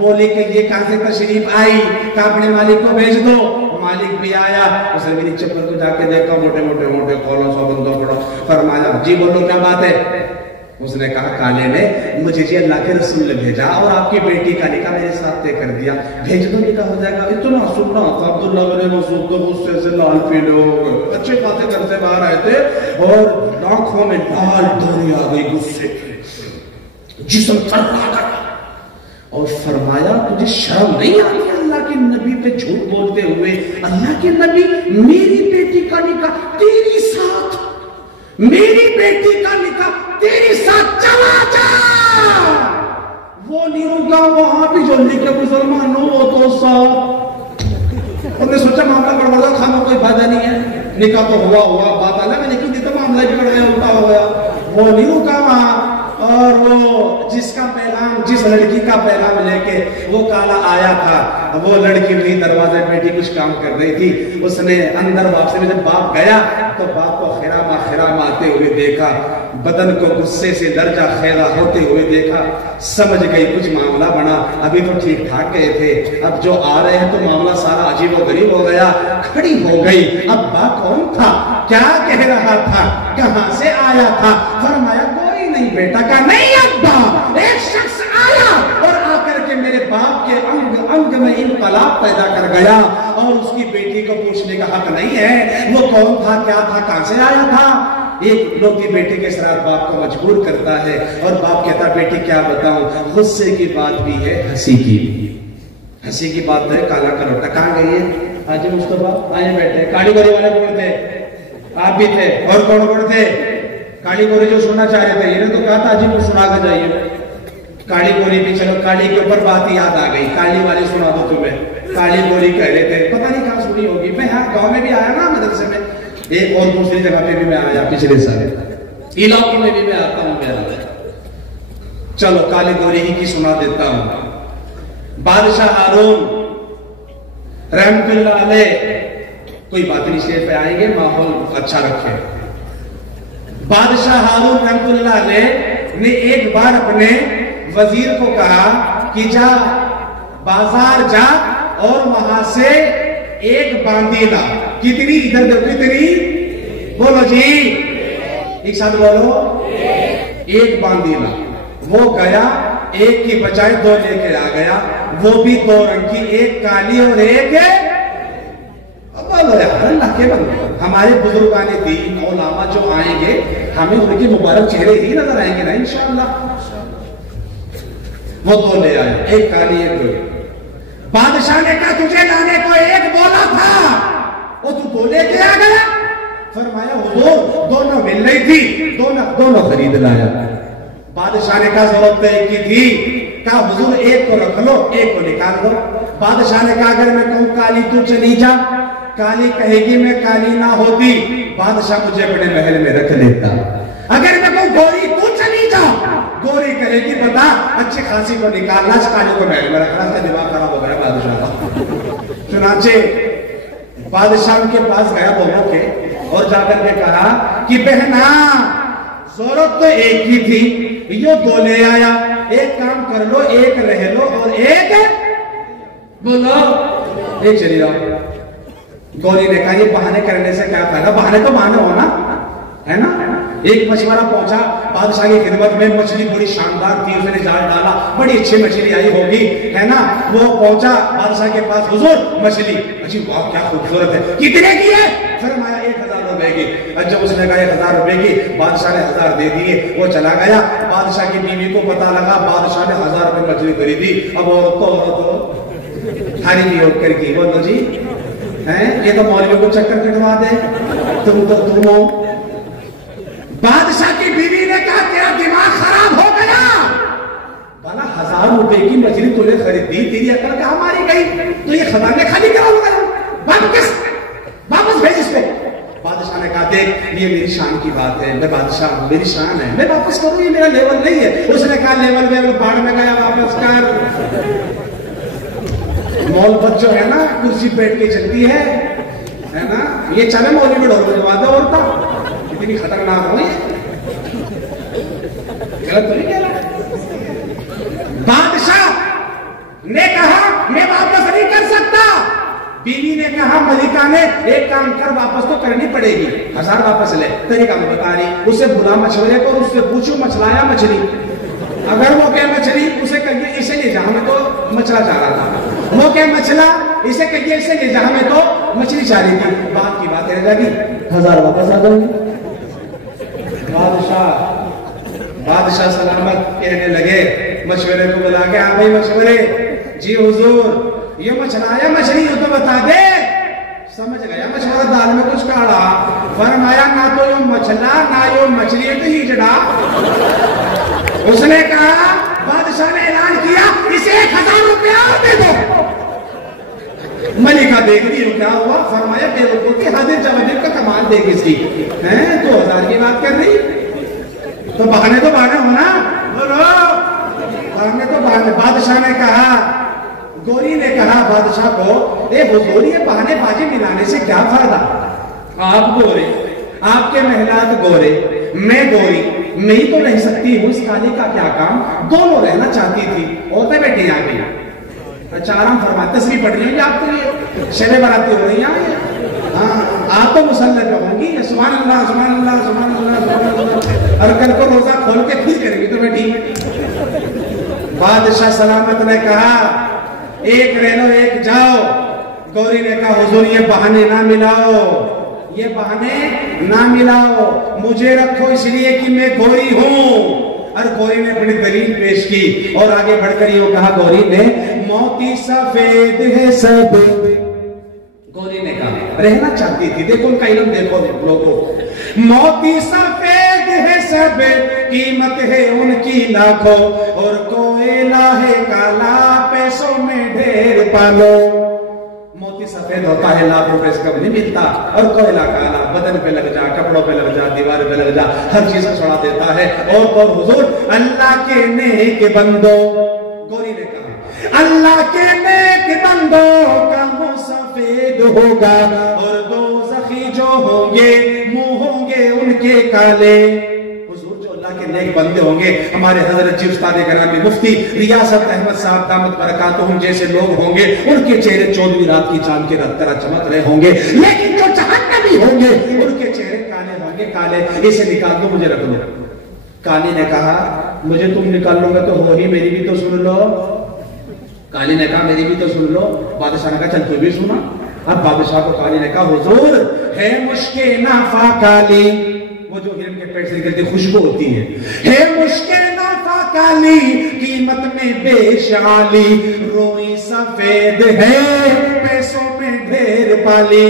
बोली कि ये कहां से तशरीफ आई, कहा अपने मालिक को भेज दो। मालिक भी आया, उसने मेरी चप्पल को जाके देखा, मोटे मोटे मोटे खोलो सौ बंदो पड़ो। फरमाया जी बोलो क्या बात है। उसने कहा काले ने मुझे जी अल्लाह के रसूल ने भेजा और आपकी बेटी का निकाह मेरे साथ तय कर दिया, भेज दो निकाह हो जाएगा। इतना सुनना था अब्दुल्लाह इब्न मसूद को गुस्से से लाल पीले हो गए, अच्छे बातें घर से बाहर आए थे और आंखों में लाल डोरी आ गई गुस्से, जिस्म थर्रा गया और फरमाया तुझे शर्म नहीं आती अल्लाह के नबी पे झूठ बोलते हुए। अल्लाह के नबी मेरी बेटी का निकाह तेरी साथ, मेरी बेटी का निकाह तेरी साथ, चला जा। वो नहीं रुका, वहां भी जो लिखे मुसलमानों वो तो साथ। उन्होंने सोचा मामला गड़बड़ गया, खाना कोई फायदा नहीं है, निकाह तो हुआ बात अलग है, लेकिन तो मामला बिगड़ गया, उल्टा हो गया। वो नहीं रुका वहां और वो जिसका पैगाम, जिस लड़की का पैगाम लेके वो काला आया था, वो लड़की भी दरवाजे बैठी कुछ काम कर रही थी। उसने अंदर वापसी में जब बाप गया तो बाप को खिरामा आते हुए देखा, बदन को गुस्से से दर्जा खैरा होते हुए देखा, समझ गई कुछ मामला बना। अभी तो ठीक ठाक गए थे, अब जो आ रहे हैं तो मामला सारा अजीब व गरीब हो गया। खड़ी हो गई, अब बाप कौन था, क्या कह रहा था, कहां से आया था। फरमाया कोई नहीं बेटा, का नहीं अब्बा, एक शख्स आया और आकर के मेरे बाप के अंग अंग में इनकलाब पैदा कर गया और उसकी बेटी को पूछने का हक नहीं है वो कौन था, क्या था, कहां से आया था। एक लौती बेटे के साथ बाप को मजबूर करता है और बाप कहता बेटी क्या बताऊं, गुस्से की बात भी है, हंसी की भी। हंसी की बात है, काला का लोटा कहां गई है, हाजी मुस्तफा आए बैठे। काली गोरी वाले कौन थे, आप भी थे, और कौन कौन थे, काली गोरी जो सुनना चाह रहे थे, इन्हें तो कहा था जी को सुना के जाइए। काली गोरी भी, चलो काली के ऊपर बात याद आ गई, काली वाली सुना दो तुम्हें। काली गोरी कह रहे थे, पता नहीं कहां सुनी होगी, मैं यहाँ गांव में भी आया ना मदरसे में, एक और दूसरी जगह पे भी मैं आया, पिछले साल इलाके में भी मैं आता हूं मेरा। चलो काली गोरी ही की सुना देता हूं। बादशाह हारून रहमतुल्लाह अलैह, कोई बात नहीं, शेर पे आएंगे, माहौल अच्छा रखे। बादशाह हारून रहमतुल्लाह अलैह ने एक बार अपने वजीर को कहा कि जा बाजार जा और वहां से एक बांदी ला। कितनी, इधर देखो कितनी, बोलो जी, एक साथ बोलो, एक बांदी ला। वो गया, एक की बजाय दो लेके आ गया, वो भी दो रंग की, एक काली और एक। अब तो लो यार, अल्लाह के बंदे, हमारे बुजुर्गान दीन उलमा जो आएंगे हमें उनके मुबारक चेहरे ही नजर आएंगे ना इंशाअल्लाह। वो दो ले आए, एक काली एक गोरी। बादशाह ने कहा तुझे लाने को एक बोला था, वो तू दो लेके आ गया। फरमाया हुजूर दोनों मिल रही थी, दोनों खरीद लाया। बादशाह ने कहा जरूरत तो एक की थी, कहा हुजूर एक को रख लो, एक को निकाल लो। बादशाह ने कहा अगर मैं कहूं काली तू चली जा, काली कहेगी मैं काली ना होती, बादशाह मुझे अपने महल में रख लेता। अगर मैं कहूं गोरी तू चली जा, गोरी कहेगी बता अच्छी खांसी को निकालना, इस काली को महल में रखना। इसका दिमाग खराब हो गया बादशाह का। चुनाचे बादशाह के पास गया दोनों के और जाकर के कहा कि बहना जरूरत तो एक ही थी, ये दो ले आया, एक काम कर लो, एक रह लो और एक बोलो एक चली जाओ। गौरी ने कहा ये बहाने करने से क्या फायदा, बहाने तो बहाने होना है ना। एक मछुआरा पहुंचा बादशाह की खिदमत में, मछली बड़ी शानदार थी, उसने जाल डाला, बड़ी अच्छी मछली आई होगी है ना। वो पहुंचा बादशाह के पास, हुजूर मछली, अच्छी वाह क्या खूबसूरत है, कितने की है? फरमाया 1000 रुपए की। जब उसने कहा 1000 रुपए की, बादशाह ने 1000 दे दिए, वो चला गया। बादशाह की बीवी को पता लगा बादशाह ने 1000 रुपए मछली खरीदी। अब औरत थारी भी होकर की बोलो जी हैं, ये तो मौलवी को चक्कर कटवा दे, तुम हो। बादशाह की बीवी ने कहा तेरा दिमाग खराब हो गया, भला 1000 रुपए की मछली तूने खरीदी, तेरी अकल कहां मारी गई, तो ये खजाने खाली करा होगा, वापस भेज इसको। बादशाह ने कहा देख ये मेरी शान की बात है, मैं बादशाह हूं, मेरी शान है, मैं वापस करूं, ये मेरा लेवल नहीं है। उसने कहा लेवल बाढ़ में गया, वापस कर। मौलबत जो है ना कुर्सी बैठ के चलती है ना, ये चले मौलवी में ढोल बजवा दो औरता, इतनी खतरनाक हो, गलत तो नहीं कह रहा। बादशाह ने कहा मैं वापस नहीं कर सकता। बीवी ने कहा मलिका ने एक काम कर, वापस तो करनी पड़ेगी, 1000 वापस ले। तरीका मैं बता रही, उसे बुला मछुआरे को, उससे पूछो मछलाया मछली, अगर वो क्या मछली, उसे कहिए इसे ले जा, हमें तो मछला चाह रहा था। वो क्या मछला, इसे कहिए इसे ले जा, हमें तो मछली चाह रही थी। बात की बात रह जाएगी, 1000 वापस आ जाएंगे। बादशाह सलामत कहने लगे, मछुआरे को बुला के, हाँ भाई मछुआरे जी हुजूर ये मछलाया मछली हो तो बता दे। समझ गया मछुआरा, दाल में कुछ काढ़ा। फरमाया ना तो यो मछला ना यो मछली, तो हिजड़ा। उसने कहा, बादशाह ने ऐलान किया इसे 1000 रुपया दे दो। मलिका देख रही क्या हुआ, फरमाया बेवकूफी हाजिर जवाब का कमाल देख इसकी है, 2000 की बात कर रही, तो बहाने होना, बोलो बहाने तो बहाने। बादशाह ने कहा, गोरी ने कहा बादशाह को, ए हुजूर ये बहाने बाजी मिलाने से क्या फायदा, आप गोरे, आपके महलात गोरे, मैं गोरी, मैं ही तो रह सकती हूँ, इस काली का क्या काम, दोनों रहना चाहती थी। औरतें बैठी यहाँ पे अच्छा आराम फरमा, तस्वीर पढ़ रही होंगी आप, तो ये शबे बराती हो रही हैं। हाँ आप तो मुसल्ले पे होंगी, सुभान अल्लाह सुभान अल्लाह सुभान अल्लाह सुभान अल्लाह, और कल को रोजा खोल के फिर करेंगी तो बैठी। बादशाह सलामत ने कहा एक रहनो एक जाओ। गौरी ने कहा हुजूर ये बहाने ना मिलाओ, ये बहाने ना मिलाओ, मुझे रखो इसलिए कि मैं गौरी हूं। और गौरी ने अपनी दलील पेश की और आगे बढ़कर ये कहा, गौरी ने मोती सफेद है सब, गौरी ने कहा रहना चाहती थी, देखो उनका इल्म देखो लोगों, मोती सफेद है सब, कीमत है उनकी लाखों, और कोयला है काला, पैसों में ढेर पालो। मोती सफेद होता है, लाख रुपए से कम नहीं मिलता, और कोयला काला, बदन पे लग जा, कपड़ों पे लग जा, दीवार पे लग जा, हर चीज छोड़ा देता है। और हुजूर अल्लाह के नेक बंदो, गौरी ने कहा अल्लाह के नेक बंदों का मुंह सफेद होगा, और दोज़खी जो होंगे मुंह होंगे उनके काले। के नेक बंदे होंगे, हमारे हजरत जी उस्ताद ग्रामी मुफ्ती रियासत अहमद साहब दामत बरकातुहुम जैसे लोग होंगे, उनके चेहरे 14वीं रात की चांद के तरह चमक रहे होंगे, लेकिन जो जहन्नमी होंगे उनके चेहरे काले होंगे, काले। इसे निकाल दो, मुझे रख लो। काली ने कहा मुझे तुम निकाल लोगे तो हो ही, मेरी भी तो सुन लो। काली ने कहा मेरी भी तो सुन लो। बादशाह ने कहा चल तू भी सुना। अब बादशाह को काली ने कहा हुजूर है मुश्के नाफा काली, वो जो हिरन के पेट से निकलती खुशबू होती है मुश्के नाफा काली कीमत में बेशाली, रोई सफेद है पैसों में ढेर पाली।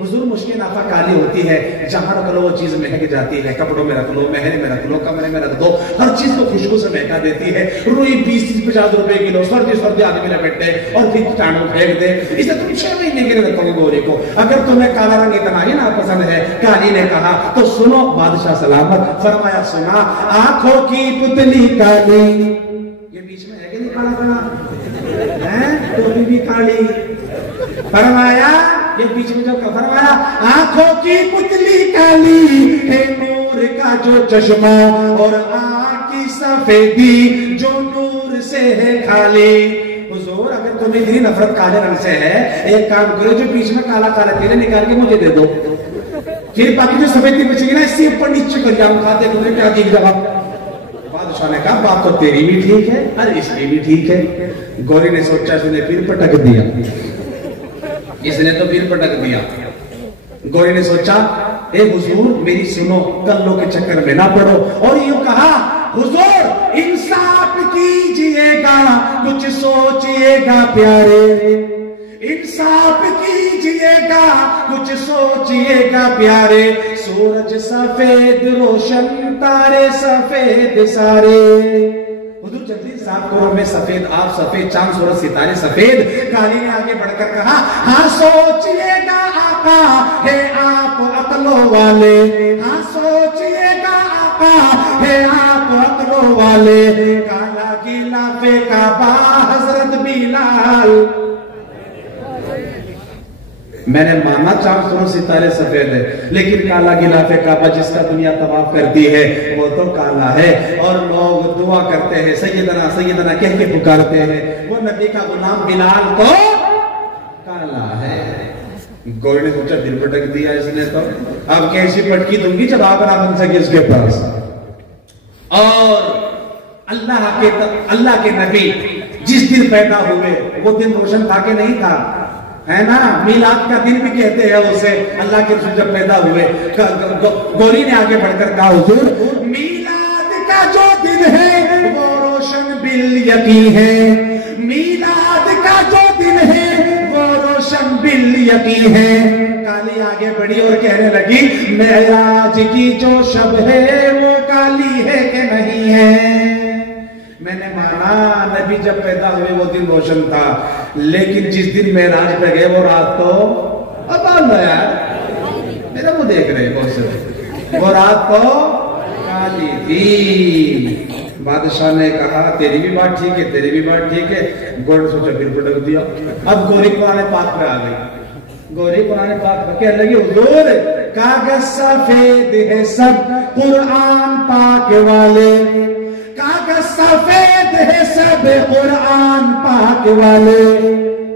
हुजूर मुश्किल नाफा काली होती है, जहां रख लो वो चीज महक जाती है, कपड़ों में रख लो, महल में रख लो, कमरे में रख दो, हर चीज को खुशबू से महका देती है। रुई 20-50 रुपए किलो सर्दी आदमी लपेट दे और फिर टाणू फेंक दे। इसे तुम 6 महीने के लिए रखोगे गोरी को। अगर तुम्हें काला रंग इतना ही ना पसंद है, काली ने कहा, तो सुनो बादशाह सलामत, फरमाया सुना आंखों की पुतली काली, ये बीच में है कि नहीं काला काला है, टोपी भी काली, फरमाया ये बीच में जो फरमाया आंखों की पुतली काली है नूर का जो चश्मा और आंख की सफेदी जो नूर से है खाली। हुजूर अगर तुम्हें इतनी नफरत काले रंग से है, एक काम करो जो बीच में काला काला तेल निकाल के मुझे दे दो, फिर बाकी जो सफेदी बचेगी ना इससे ऊपर नीचे कर जाऊं, खाते तुम्हें क्या दिख जाएगा। बादशाह ने कहा बात तो तेरी भी ठीक है और इसकी भी ठीक है। गौरी ने सोचा इसने फिर पटक दिया, इसने तो फिर पटक दिया। गौरी ने सोचा ए हुजूर मेरी सुनो, कल्लों के चक्कर में ना पड़ो, और यूं कहा हुजूर इंसाफ कीजिएगा कुछ सोचिएगा प्यारे, इंसाफ कीजिएगा कुछ सोचिएगा प्यारे, सूरज सफेद रोशन तारे सफेद सारे। हुजूर जल्दी साफ करो, मैं सफेद आप सफेद, चांद सूरज सितारे सफेद। काली ने आगे बढ़कर कहा हाँ सोचिएगा आका है आप अक्लों वाले, हाँ सोचिएगा आका है आप अक्लों वाले, काला गिलाफे काबा हजरत बिलाल। मैंने माना चांद सूरज सितारे सफेद है, लेकिन काला गिलाफे काबा जिसका दुनिया तवाफ करती है वो तो काला है, और लोग दुआ करते हैं सैयदना सैयदना कह के पुकारते हैं, वो नबी का गुलाम बिलाल तो काला है। गौरी ने सोचा दिल पटक दिया इसने तो, अब कैसी पटकी दूंगी जब आप ना बन सके उसके पास। और अल्लाह के नबी जिस दिन पैदा हुए वो दिन रोशन था कि नहीं था, है ना, मीलाद का दिन भी कहते हैं उसे। अल्लाह के रसूल जब पैदा हुए, गौरी ने आगे बढ़कर कहा हुजूर मीलाद का जो दिन है वो रोशन बिल यकीन है, मीलाद का जो दिन है वो रोशन बिल यकीन है। काली आगे बढ़ी और कहने लगी मेराज की जो शब है वो काली है कि नहीं है। मैंने माना नबी जब पैदा हुए वो दिन रोशन था, लेकिन जिस दिन मेराज पे गए वो रात तो अब यार मेरा मुंह देख रहे बहुत से, वो रात तो काली थी। बादशाह ने कहा तेरी भी बात ठीक है, तेरी भी बात ठीक है। गौरी ने सोचा फिर पटक दिया। अब गौरी कुरान पाक पे आ गई, गौरी कुरान पाक पे कहने लगी हुजूर कागज सफेद है सब कुरान पाक वाले, कागज सफेद है सब कुरान पाक वाले।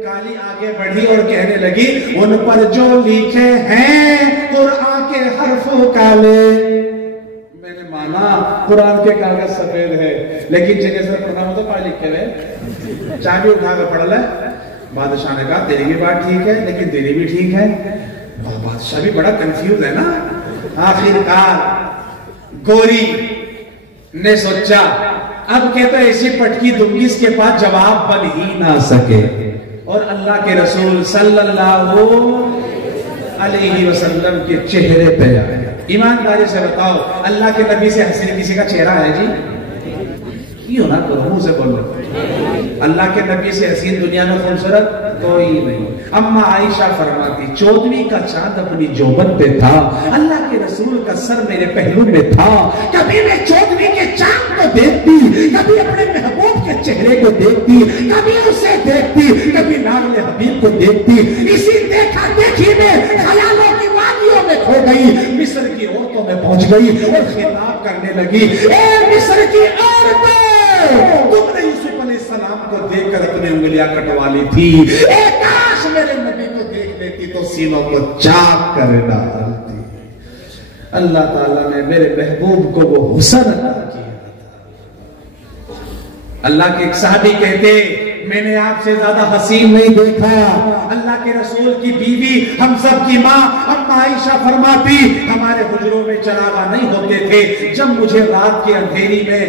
काली आगे बढ़ी और कहने लगी उन पर जो लिखे हैं कुरान के हरफों काले। मैंने माना कुरान के कागज सफेद है, लेकिन जगह से कुरान तो काले लिखे हुए, चाबी उठा कर पढ़ ले। बादशाह ने कहा तेरी भी बात ठीक है, लेकिन तेरी भी ठीक है। बादशाह भी बड़ा कंफ्यूज है ना। आखिरकार गौरी ने सोचा अब कहते ऐसी पटकी दूंगी इसके पास जवाब बन ही ना सके, और अल्लाह के रसूल सल्लल्लाहु अलैहि वसल्लम के चेहरे पे आए। ईमानदारी से बताओ अल्लाह के नबी से हसीन किसी का चेहरा है जी? क्यों ना करो, मुंह से बोलो। अल्लाह के नबी से हसीन दुनिया में खूबसूरत कोई नहीं। अम्मा आयशा फरमाती 14वीं का चांद अपनी जोबन पे था, अल्लाह के रसूल का सर मेरे पहलू में था। कभी मैं 14वीं के चांद को देखती, कभी अपने महबूब के चेहरे को देखती, कभी उसे देखती, कभी नाज़ हबीब को देखती। इसी देखा देखी में ख्यालों की वादियों में खो गई, मिस्र की औरतों में पहुंच गई और खिताब करने लगी ए मिस्र की औरतें, तुमने यूसुफ अलैहिस्सलाम को देखकर अपनी उंगलियां कटवा ली थी, काश मेरे नबी को देख लेती तो सीनों को चाक कर डालती। अल्लाह ताला ने मेरे महबूब को वो हुस्न अता किया। अल्लाह के एक साहबी कहते میں نے آپ سے زیادہ حسین نہیں دیکھا. اللہ کے رسول کی بیوی ہم سب کی ماں اما عائشہ فرماتی ہمارے حجروں میں چراغاں نہیں ہوتے تھے. جب مجھے رات کے اندھیری میں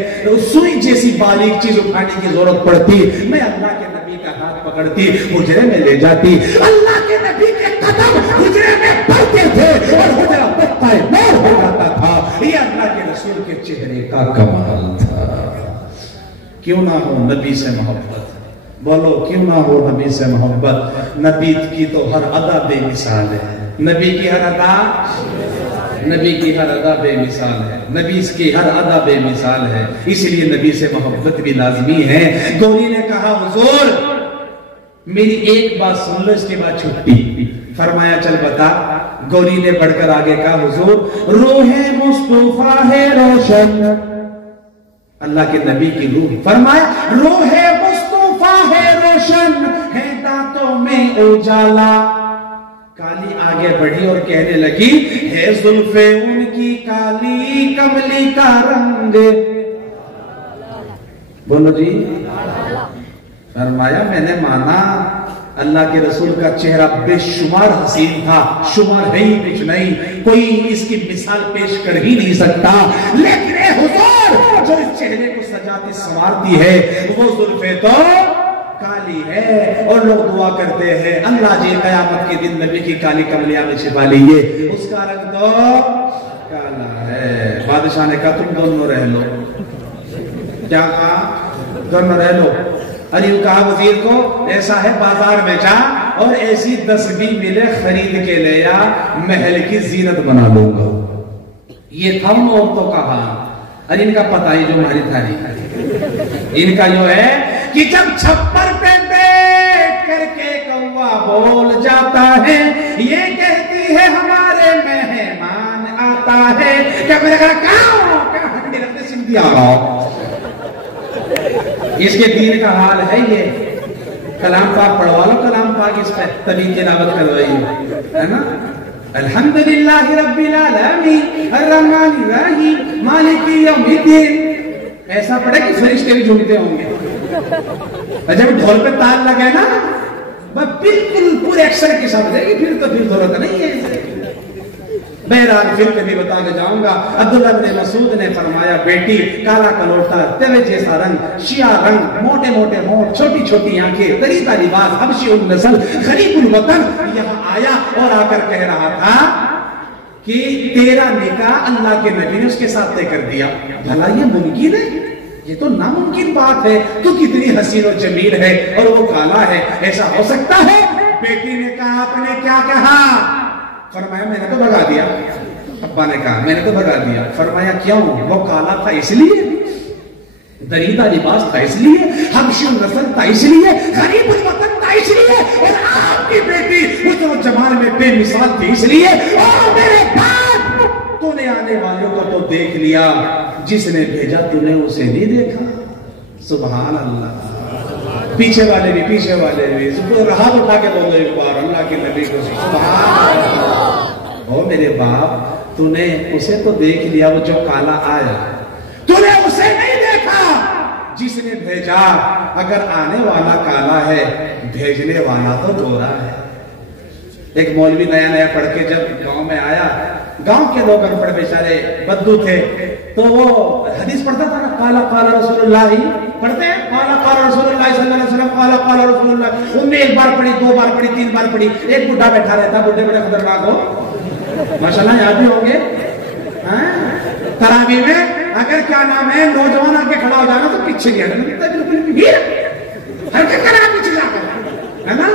سوئی جیسی باریک چیز اٹھانے کی ضرورت پڑتی میں اللہ کے نبی کا ہاتھ پکڑتی حجرے میں لے جاتی. اللہ کے نبی کے قدم حجرے میں پڑتے تھے اور حجرہ پتہ نور ہو جاتا تھا. یہ اللہ کے رسول کے چہرے کا کمال تھا. کیوں نہ ہو نبی سے محبت؟ بولو کیوں نہ ہو نبی سے محبت؟ نبی کی تو ہر ادا بے مثال ہے. نبی کی ہر ادا بے مثال ہے. نبی کی ہر ادا بے مثال ہے. اس لیے نبی سے محبت بھی لازمی ہے. گوری نے کہا حضور میری ایک بات سن لو اس کے بعد چھٹی. فرمایا چل بتا. گوری نے بڑھ کر آگے کہا حضور روح مصطفیٰ ہے روشن. اللہ کے نبی کی روح. فرمایا روح مصطفیٰ ہے روشن ہے دانتوں میں اجالا. کالی آگے بڑھی اور کہنے لگی ہے زلفیں ان کی کالی کملی کا رنگ. بولو جی. فرمایا میں نے مانا اللہ کے رسول کا چہرہ بے شمار حسین تھا. شمار ہے ہی کچھ نہیں. کوئی اس کی مثال پیش کر ہی نہیں سکتا. لیکن اے حضور جو اس چہرے کو سجاتی سنوارتی ہے وہ زلفیں تو کالی ہے. اور لوگ دعا کرتے ہیں اللہ جی قیامت کے دن نبی کی کالی کملیاں میں چھپا لیے. اس کا رنگ تو کالا ہے. بادشاہ نے کہا تم دونوں رہ لو. کیا کہا؟ دونوں رہ لو. علی کہا وزیر کو ایسا ہے بازار میں جا اور ایسی 10 بھی ملے خرید کے لے یا محل کی زینت بنا لوں گا. یہ تھا ان عورتوں کا حال. علی ان کا پتہ ہی جو ہماری تاریخ ان کا جو ہے کہ جب چھپر پہ بیٹھ کر کے کوا بول جاتا ہے یہ کہتی ہے ہمارے مہمان آتا ہے. کیا میں نے کہا کیا ہنڈی رکھتے سندھی آ رہا. اس کے دین کا حال ہے یہ. کلام پاک پڑھوا لو. کلام پاک اس پہ تبھی تلاوت کروائیے ہے نا. الحمدللہ رب العالمین الرحمن الرحیم مالک یوم الدین. ایسا پڑھے کہ فرشتے بھی جھومتے ہوں گے. جب ڈھول پہ تال لگے نا بالکل پورے ایکشن کے ساتھ رہے گی. پھر تو پھر ضرورت نہیں ہے. بہرحال پھر کبھی بتا کے جاؤں گا. عبداللہ بن مسعود نے فرمایا بیٹی کالا کلوٹا تیرے جیسا رنگ شیعہ رنگ موٹے موٹے ہونٹ چھوٹی چھوٹی آنکھیں دریدہ لباس حبشی النسل غریب الوطن یہاں آیا اور آ کر کہہ رہا تھا کہ تیرا نکاح اللہ کے نبی نے اس کے ساتھ طے کر دیا. بھلا یہ ممکن ہے؟ یہ تو ناممکن بات ہے. تو کتنی حسین و جمیل ہے اور وہ کالا ہے. ایسا ہو سکتا ہے؟ بیٹی نے کہا آپ نے کیا کہا؟ فرمایا میں نے تو بھگا دیا. ابا نے کہا میں نے تو بھگا دیا. فرمایا کیوں؟ وہ کالا تھا اس لیے, دریدہ لباس تھا اس لیے, حبشی النسل تھا اس لیے, غریب الوطن تھا اس لیے, اور آپ کی بیٹی حسن و جمال میں بے مثال تھی اس لیے. اور میرے باپ تو نے آنے والوں کو تو دیکھ لیا, جس نے بھیجا تو نے اسے نہیں دیکھا. سبحان اللہ. پیچھے والے بھی ہاتھ اٹھا کے بولو ایک بار اللہ کے نبی کو سبحان اللہ. او میرے باپ تو نے اسے تو دیکھ لیا, وہ جو کالا آیا تو نے اسے نہیں دیکھا جس نے بھیجا. اگر آنے والا کالا ہے بھیجنے والا تو گورا ہے. ایک مولوی نیا نیا پڑھ کے جب گاؤں میں آیا, گاؤں کے لوگ ان پڑھ بیچارے بدو تھے, تو وہ حدیث پڑھتا تھا نا قال قال رسول اللہ, پڑھتے ہیں قال قال رسول اللہ صلی اللہ علیہ وسلم قال قال رسول اللہ. ان نے ایک بار پڑھی, 2 بار پڑھی, 3 بار پڑھی. ایک بڈھا بیٹھا رہتا, بڈھے بڑے خطرناک ہو ماشاءاللہ یاد بھی ہوں گے. تراویح میں اگر کیا نام ہے نوجوان آ کے کھڑا ہو جانا تو پیچھے نہیں ہٹنا, بالکل حرکت کرنا پیچھے جا کر ہے نا.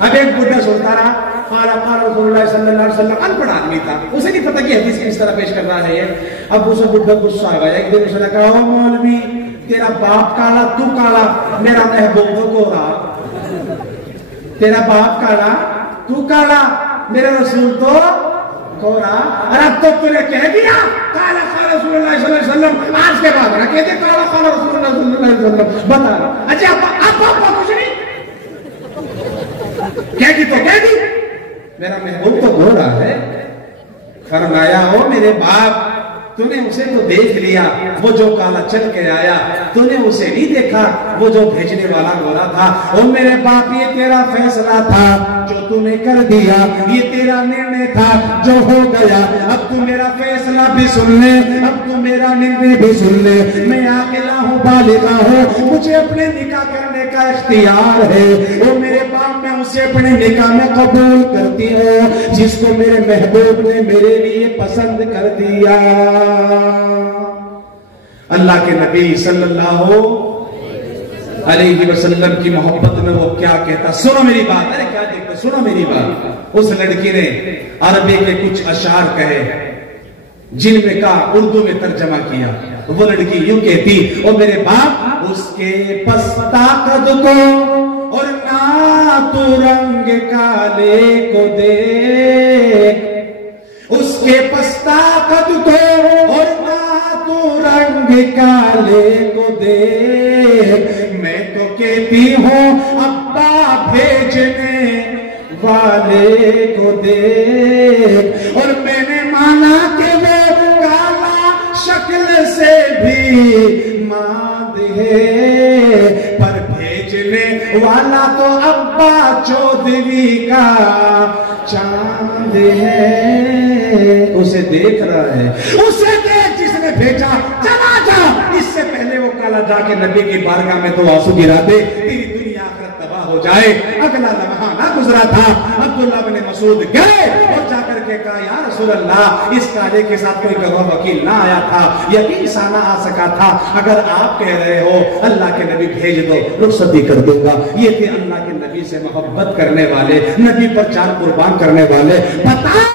اب ایک بڈھا سنتا رہا قال قال رسول اللہ صلی اللہ علیہ وسلم. ان پڑھ آدمی تھا, اسے نہیں پتا کہ حدیث کس طرح پیش کر رہا ہے یہ. اب اسے بڈھا غصہ آ گیا. ایک دن اس نے کہا او مولوی تیرا باپ کالا تو کالا, میرا محبوب تو گورا. تیرا باپ کالا تو کالا, میرا رسول تو گورا. اور اب تو نے کہہ دیا قال قال رسول اللہ صلی اللہ علیہ وسلم, آج کے بعد نہ کہتے قال قال رسول اللہ صلی اللہ علیہ وسلم. بتا اچھا اب کچھ نہیں کہہ دی تو کہہ دی, میرا محبوب تو گورا ہے. فرمایا ہو میرے باپ तूने उसे तो देख लिया, वो जो काला चल के आया, तूने उसे नहीं देखा, वो जो भेजने वाला गोरा था। और मेरे बाप ये तेरा फैसला था जो तूने कर दिया, ये तेरा निर्णय था जो हो गया। अब तू मेरा फैसला भी सुन ले, अब तू मेरा निर्णय भी सुन ले। मैं अकेला हूँ, बालिगा हूँ, मुझे अपने निकाह करने का इख्तियार है। और मेरे बाप मैं उसे अपने निकाह में कबूल करती हूँ जिसको मेरे महबूब ने मेरे लिए पसंद कर दिया। अल्लाह के नबी सल्लल्लाहु अलैहि वसल्लम की मोहब्बत में वो क्या कहता, सुनो मेरी बात। अरे क्या देखते, सुनो मेरी बात। उस लड़की ने अरबी के कुछ अशार कहे जिनमें का उर्दू में तर्जमा किया। वो लड़की यूं कहती, और मेरे बाप उसके पस्ता कद को और ना तू रंग काले को देख, उसके पस्ता कद को और ना तू रंग काले को देख। मैं तो कहती हूँ अब्बा भेजने वाले को देख। और मैंने माना कि वो काला शक्ल से भी माद है, पर भेजने वाला तो अब्बा चौधरी का चांद है। उसे देख रहा है, उसे देख जिसने भेजा, चला जा। इससे पहले वो काला जाके नबी की बारगाह में तो आंसू गिरा दे, तेरी दुनिया आखिरत तबाह हो जाए। अगला लम्हा ना गुजरा था, अब्दुल्लाह बिन मसूद गए और जाकर के कहा, या रसूल अल्लाह, इस काले के साथ कोई गवाह वकील ना आया था, यकीन सा ना आ सका था। अगर आप कह रहे हो अल्लाह के नबी भेज दो, रुखसती कर दूंगा। ये थे अल्लाह के नबी से मोहब्बत करने वाले, नबी पर जान कुर्बान करने वाले। बता